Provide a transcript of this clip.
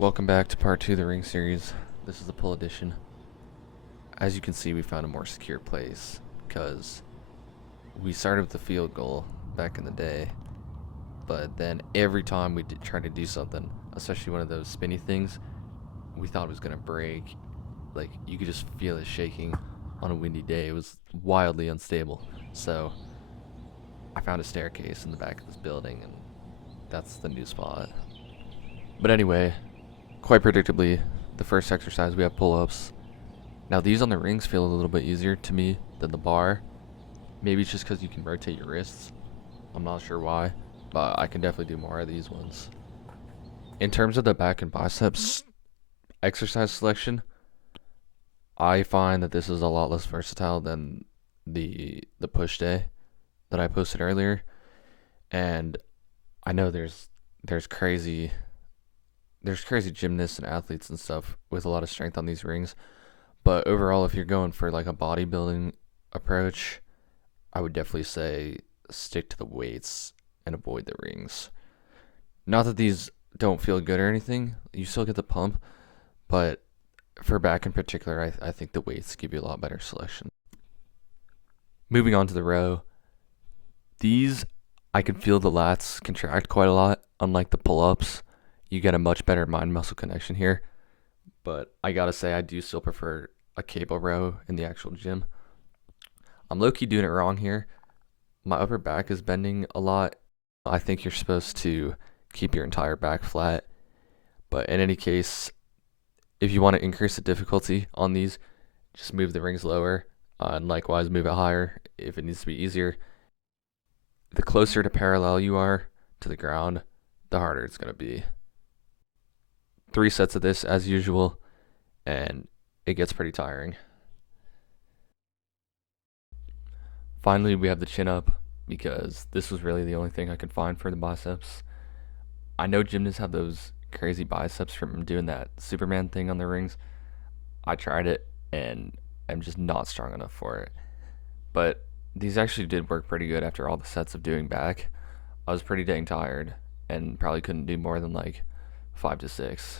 Welcome back to part 2 of the ring series. This is the pull edition. As you can see, we found a more secure place because we started with the field goal back in the day, but then every time we tried to do something, especially one of those spinny things, we thought it was going to break. Like, you could just feel it shaking on a windy day. It was wildly unstable. So I found a staircase in the back of this building, and that's the new spot. But anyway, quite predictably, the first exercise we have pull-ups. Now these on the rings feel a little bit easier to me than the bar. Maybe it's just because you can rotate your wrists. I'm not sure why, but I can definitely do more of these ones. In terms of the back and biceps exercise selection, I find that this is a lot less versatile than the push day that I posted earlier. And I know there's crazy gymnasts and athletes and stuff with a lot of strength on these rings. But overall, if you're going for like a bodybuilding approach, I would definitely say stick to the weights and avoid the rings. Not that these don't feel good or anything, you still get the pump, but for back in particular, I think the weights give you a lot better selection. Moving on to the row, these I can feel the lats contract quite a lot, unlike the pull-ups. You get a much better mind-muscle connection here. But I gotta say, I do still prefer a cable row in the actual gym. I'm low-key doing it wrong here. My upper back is bending a lot. I think you're supposed to keep your entire back flat. But in any case, if you want to increase the difficulty on these, just move the rings lower, and likewise move it higher if it needs to be easier. The closer to parallel you are to the ground, the harder it's going to be. 3 sets of this as usual, and it gets pretty tiring. Finally, we have the chin up, because this was really the only thing I could find for the biceps. I know gymnasts have those crazy biceps from doing that Superman thing on the rings. I tried it, and I'm just not strong enough for it. But these actually did work pretty good after all the sets of doing back. I was pretty dang tired, and probably couldn't do more than like 5 to 6.